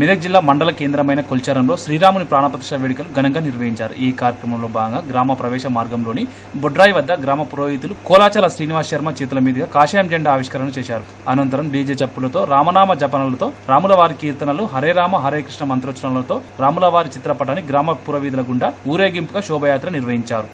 మెదక్ జిల్లా మండల కేంద్రమైన కొల్చారంలో శ్రీరాముని ప్రాణప్రతిష్ఠ వేడుకలు ఘనంగా నిర్వహించారు. ఈ కార్యక్రమంలో భాగంగా గ్రామ ప్రవేశ మార్గంలోని బొడ్రాయి వద్ద గ్రామ పురోహితులు కోలాచల శ్రీనివాస్ శర్మ చేతుల మీదుగా కాషాయం జెండా ఆవిష్కరణ చేశారు. అనంతరం డీజే చప్పులతో రామనామ జపనలతో రాములవారి కీర్తనలు హరే రామ హరే కృష్ణ మంత్రోచ్చరణలతో రాములవారి చిత్రపటాన్ని గ్రామ పురవీధుల గుండా ఊరేగింపుగా శోభయాత్ర నిర్వహించారు.